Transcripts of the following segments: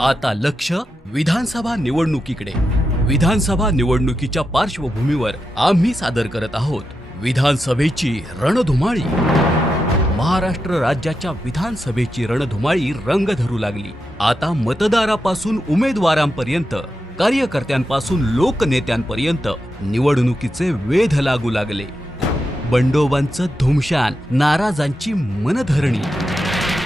आता लक्ष विधानसभा निवडणुकीकडे. विधानसभा निवडणुकीच्या पार्श्वभूमीवर आम्ही सादर करत आहोत विधानसभेची रणधुमाळी. महाराष्ट्र राज्याच्या विधानसभेची रणधुमाळी रंग धरू लागली. आता मतदारापासून उमेदवारांपर्यंत कार्यकर्त्यांपासून लोकनेत्यांपर्यंत निवडणुकीचे वेध लागू लागले. बंडोबांचं धुमशान नाराजांची मनधरणी.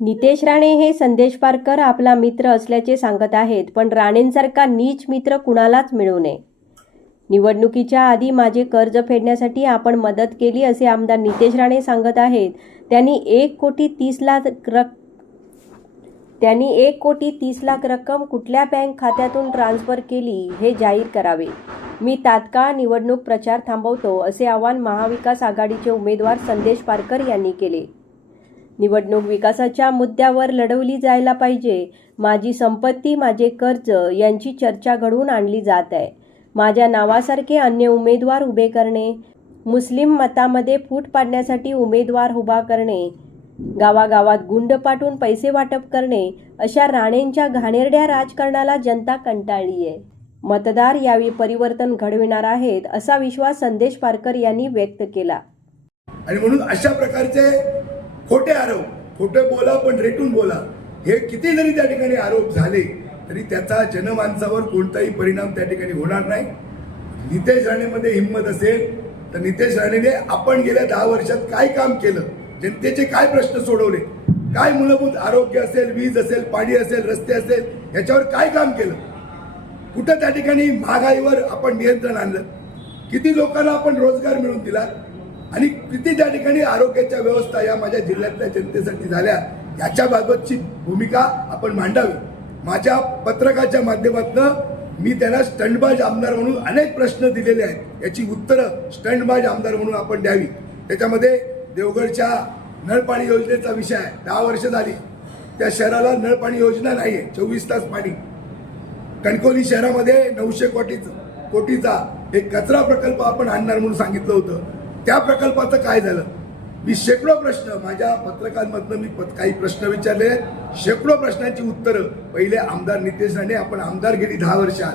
नितेश राणे हे संदेश पारकर आपला मित्र असल्याचे सांगत आहेत पण राणेंसारखा नीच मित्र कुणालाच मिळू नये. निवडणुकीच्या आधी माझे कर्ज फेडण्यासाठी आपण मदत केली असे आमदार नितेश राणे सांगत आहेत. त्यांनी एक कोटी तीस लाख रक त्यांनी एक कोटी तीस लाख रक्कम कुठल्या बँक खात्यातून ट्रान्स्फर केली हे जाहीर करावे. मी तात्काळ निवडणूक प्रचार थांबवतो असे आवाहन महाविकास आघाडीचे उमेदवार संदेश पारकर यांनी केले. निवडणूक विकासाच्या मुद्द्यावर लढवली जायला पाहिजे. माझी संपत्ती माझे कर्ज यांची चर्चा घडवून आणली जात आहे. माझ्या नावासारखे अन्य उमेदवार उभे करणे मुस्लिम मतामध्ये फूट पाडण्यासाठी उमेदवार उभा करणे गावागावात गुंड पाठवून पैसे वाटप करणे अशा राणेंच्या घाणेरड्या राजकारणाला जनता कंटाळली आहे. मतदार यावेळी परिवर्तन घडविणार आहेत असा विश्वास संदेश पारकर यांनी व्यक्त केला. आणि म्हणून अशा प्रकारचे खोटे आरोप खोटे बोला पण रेटून बोला. हे किती जरी त्या ठिकाणी आरोप झाले तरी त्याचा जनमानसावर कोणताही परिणाम त्या ठिकाणी होणार नाही. नितेश राणेमध्ये हिंमत असेल तर नितेश राणेने आपण गेल्या दहा वर्षात काय काम केलं? जनतेचे काय प्रश्न सोडवले? काय मूलभूत आरोग्य असेल वीज असेल पाणी असेल रस्ते असेल याच्यावर काय काम केलं? कुठं त्या ठिकाणी महागाईवर आपण नियंत्रण आणलं? किती लोकांना आपण रोजगार मिळवून दिला? आणि किती त्या ठिकाणी आरोग्याच्या व्यवस्था या माझ्या जिल्ह्यातल्या जनतेसाठी झाल्या याच्याबाबतची भूमिका आपण मांडावी. माझ्या पत्रकाच्या माध्यमातून मी त्यांना स्टंटबाज आमदार म्हणून अनेक प्रश्न दिलेले आहेत. याची उत्तरं स्टंटबाज आमदार म्हणून आपण द्यावी. त्याच्यामध्ये देवगडच्या नळपाणी योजनेचा विषय आहे. दहा वर्ष झाली. त्या शहराला नळपाणी योजना नाही आहे चोवीस तास पाणी. कणकोली शहरामध्ये नऊशे कोटीचा कोटीचा एक कचरा प्रकल्प आपण आणणार म्हणून सांगितलं होतं. त्या प्रकल्पाचं काय झालं? मी शेकडो प्रश्न माझ्या पत्रकांमधनं मी पत- काही प्रश्न विचारले. शेकडो प्रश्नांची उत्तरं. पहिले आमदार नितेश राणे आपण आमदार गेली दहा वर्षात.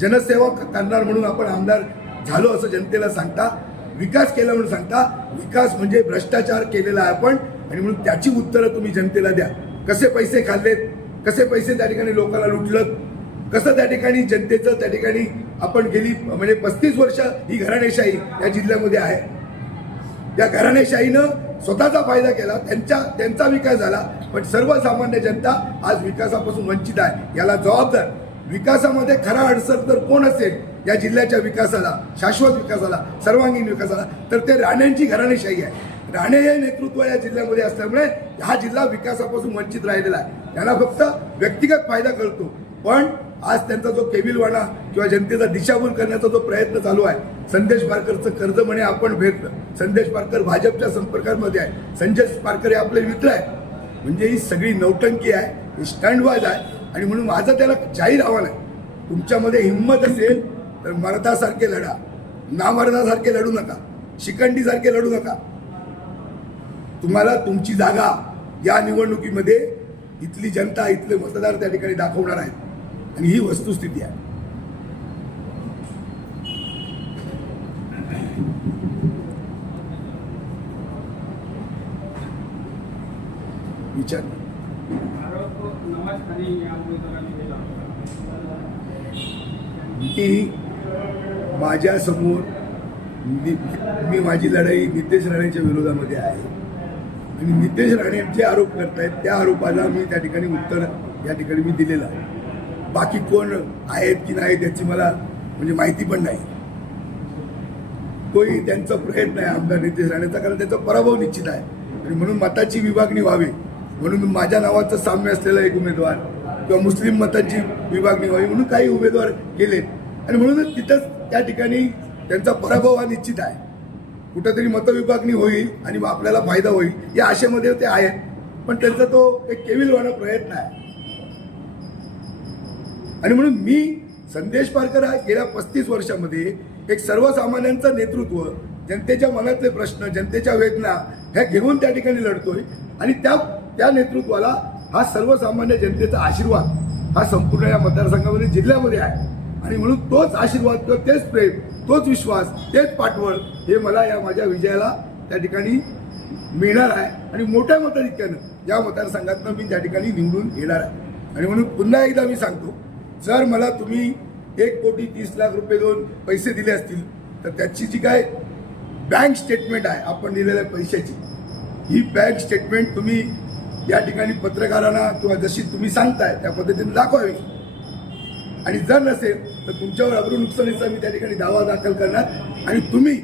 जनसेवा करणार म्हणून आपण आमदार झालो असं जनतेला सांगता. विकास केला म्हणून सांगता. विकास म्हणजे भ्रष्टाचार केलेला आहे आपण. आणि म्हणून त्याची उत्तरं तुम्ही जनतेला द्या. कसे पैसे खाल्लेत? कसे पैसे त्या ठिकाणी लोकांना लुटलं कसं त्या ठिकाणी जनतेचं त्या ठिकाणी आपण गेली म्हणजे पस्तीस वर्ष ही घराणेशाही या जिल्ह्यामध्ये आहे. या घराणेशाहीनं स्वतःचा फायदा केला त्यांच्या त्यांचा विकास झाला पण सर्वसामान्य जनता आज विकासापासून वंचित आहे. याला जबाबदार विकासामध्ये खरा अडसर तर कोण असेल? या जिल्ह्याच्या विकासाला शाश्वत विकासाला सर्वांगीण विकासाला. तर ते राण्यांची घराणेशाही आहे. राणे हे नेतृत्व या जिल्ह्यामध्ये असल्यामुळे हा जिल्हा विकासापासून वंचित राहिलेला आहे. त्याला फक्त व्यक्तिगत फायदा कळतो. पण आज त्यांचा जो केविलवाणा किंवा जनतेचा दिशाभूल करण्याचा जो प्रयत्न चालू आहे संदेश पारकरचं कर्ज म्हणे आपण भेटलं. संदेश पारकर भाजपच्या संपर्कामध्ये आहे. संजय पारकर हे आपले मित्र आहे. म्हणजे ही सगळी नौटंकी आहे ही स्टँडवाज आहे. आणि म्हणून माझं त्याला जाहीर आव्हान आहे. तुमच्यामध्ये हिंमत असेल तर मर्दासारखे लढा. नामर्दासारखे लढू नका. शिकंडीसारखे लढू नका. तुम्हाला तुमची जागा या निवडणुकीमध्ये इथली जनता इथले मतदार त्या ठिकाणी दाखवणार आहेत. आणि ही वस्तुस्थिती आहे. विचार. मी माझ्यासमोर मी माझी लढाई नितेश राणेच्या विरोधामध्ये आहे. आणि नितेश राणे जे आरोप करतायत त्या आरोपाला मी त्या ठिकाणी उत्तर या ठिकाणी मी दिलेलं आहे. बाकी कोण आहेत की नाही त्याची मला म्हणजे माहिती पण नाही. तोही त्यांचा प्रयत्न आहे आमदार नितेश राणेचा कारण त्याचा पराभव निश्चित आहे. आणि म्हणून मताची विभागणी व्हावी. म्हणून माझ्या नावाचं साम्य असलेला एक उमेदवार किंवा मुस्लिम मतांची विभागणी व्हावी म्हणून काही उमेदवार केलेत. आणि म्हणूनच तिथंच त्या ठिकाणी त्यांचा पराभव हा निश्चित आहे. कुठंतरी मतविभागणी होईल आणि मग आपल्याला फायदा होईल या आशेमध्ये ते आहेत. पण त्यांचा तो एक केविलवाणा प्रयत्न आहे. आणि म्हणून मी संदेश पारकर हा गेल्या पस्तीस वर्षामध्ये एक सर्वसामान्यांचं नेतृत्व जनतेच्या मनातले प्रश्न जनतेच्या वेदना ह्या घेऊन त्या ठिकाणी लढतोय. आणि त्या त्या नेतृत्वाला हा सर्वसामान्य जनतेचा आशीर्वाद हा संपूर्ण या मतदारसंघामध्ये जिल्ह्यामध्ये आहे. आणि म्हणून तोच आशीर्वाद किंवा तेच प्रेम तोच विश्वास तेच पाठवळ हे मला या माझ्या विजयाला त्या ठिकाणी मिळणार आहे. आणि मोठ्या मताधिक्यानं या मतदारसंघातनं मी त्या ठिकाणी निवडून येणार आहे. आणि म्हणून पुन्हा एकदा मी सांगतो जर मला तुम्ही एक कोटी तीस लाख रुपये दोन पैसे दिले असतील तर त्याची जी काय बँक स्टेटमेंट आहे आपण दिलेल्या पैशाची ही बँक स्टेटमेंट तुम्ही या ठिकाणी पत्रकारांना किंवा जशी तुम्ही सांगताय त्या पद्धतीने दाखवावी. आणि जर नसेल तर तुमच्यावर अब्रू नुकसानीचा मी त्या ठिकाणी दावा दाखल करणार. आणि तुम्ही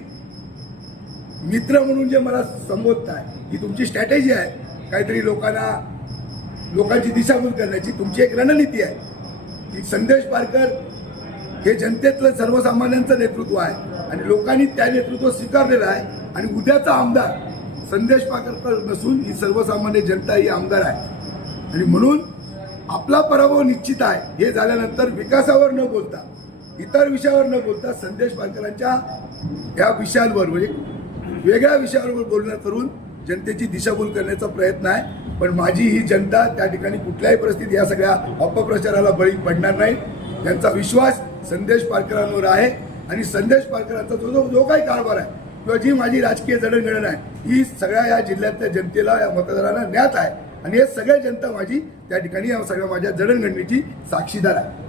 मित्र म्हणून जे मला संबोधताय ही तुमची स्ट्रॅटेजी आहे. काहीतरी लोकांना लोकांची दिशाभूल करण्याची तुमची एक रणनीती आहे. की संदेश पारकर हे जनतेतलं सर्वसामान्यांचं नेतृत्व आहे आणि लोकांनी त्या नेतृत्व स्वीकारलेलं आहे. आणि उद्याचा आमदार संदेश पारकर नसून ही सर्वसामान्य जनता ही आमदार आहे. आणि म्हणून आपला पराभव निश्चित आहे. हे झाल्यानंतर विकासावर न बोलता इतर विषयावर न बोलता संदेश पारकरांच्या या विषयांवर म्हणजे वेगळ्या विषयावर बोलणं करून जनतेची दिशाभूल करण्याचा प्रयत्न आहे. पण माझी ही जनता त्या ठिकाणी कुठल्याही परिस्थितीत या सगळ्या अपप्रचाराला बळी पडणार नाही. त्यांचा विश्वास संदेश पारकरांवर आहे. आणि संदेश पारकरांचा जो जो जो काही कारभार आहे किंवा जी माझी राजकीय जडणघडण आहे ही सगळ्या या जिल्ह्यातल्या जनतेला या मतदारांना ज्ञात आहे. आणि हे सगळ्या जनता माझी त्या ठिकाणी या सगळ्या माझ्या जडणघडणीची साक्षीदार आहे.